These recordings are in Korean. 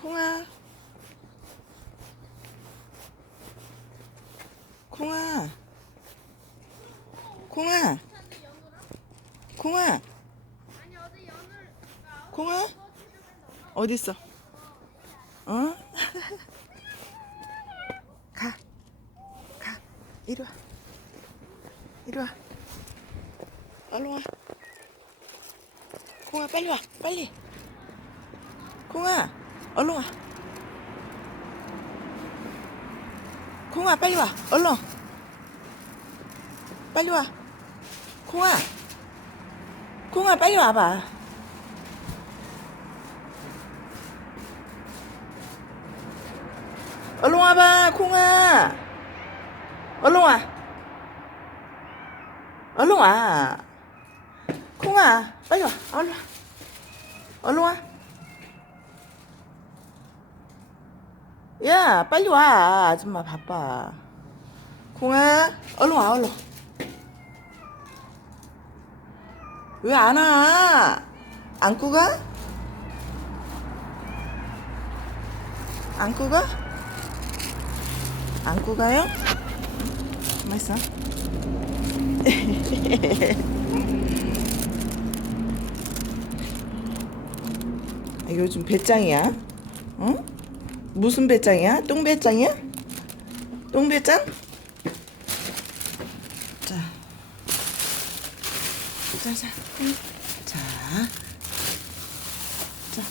콩아. 콩아. 콩아. 콩아. 콩아. 어디 있어? 어? 가. 가. 이리 와. 이리 와. 얼른 와. 콩아 빨리 와. 빨리. 콩아 얼른 와. 콩아 빨리 와. 얼른. 빨리 와. 콩아. 콩아 빨리 와봐. 얼른 와봐 콩아. 얼른 와. 얼른 와. 콩아 빨리 와. 얼른 와. 얼른 와. 야, 빨리 와. 아줌마 바빠. 콩아, 얼른 와, 얼른. 왜 안 와? 안고 가? 안고 가? 안고 가요? 가만 있어. 아, 요즘 배짱이야? 응? 무슨 배짱이야? 똥배짱이야? 똥배짱? 자. 자, 자. 응. 자. 자.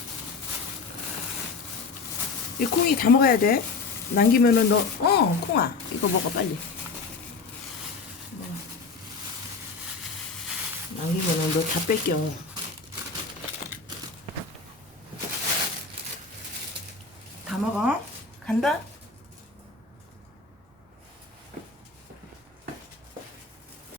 이 콩이 다 먹어야 돼. 남기면은 너, 어, 콩아. 이거 먹어, 빨리. 남기면은 너 다 뺏겨. 다 먹어. 간다.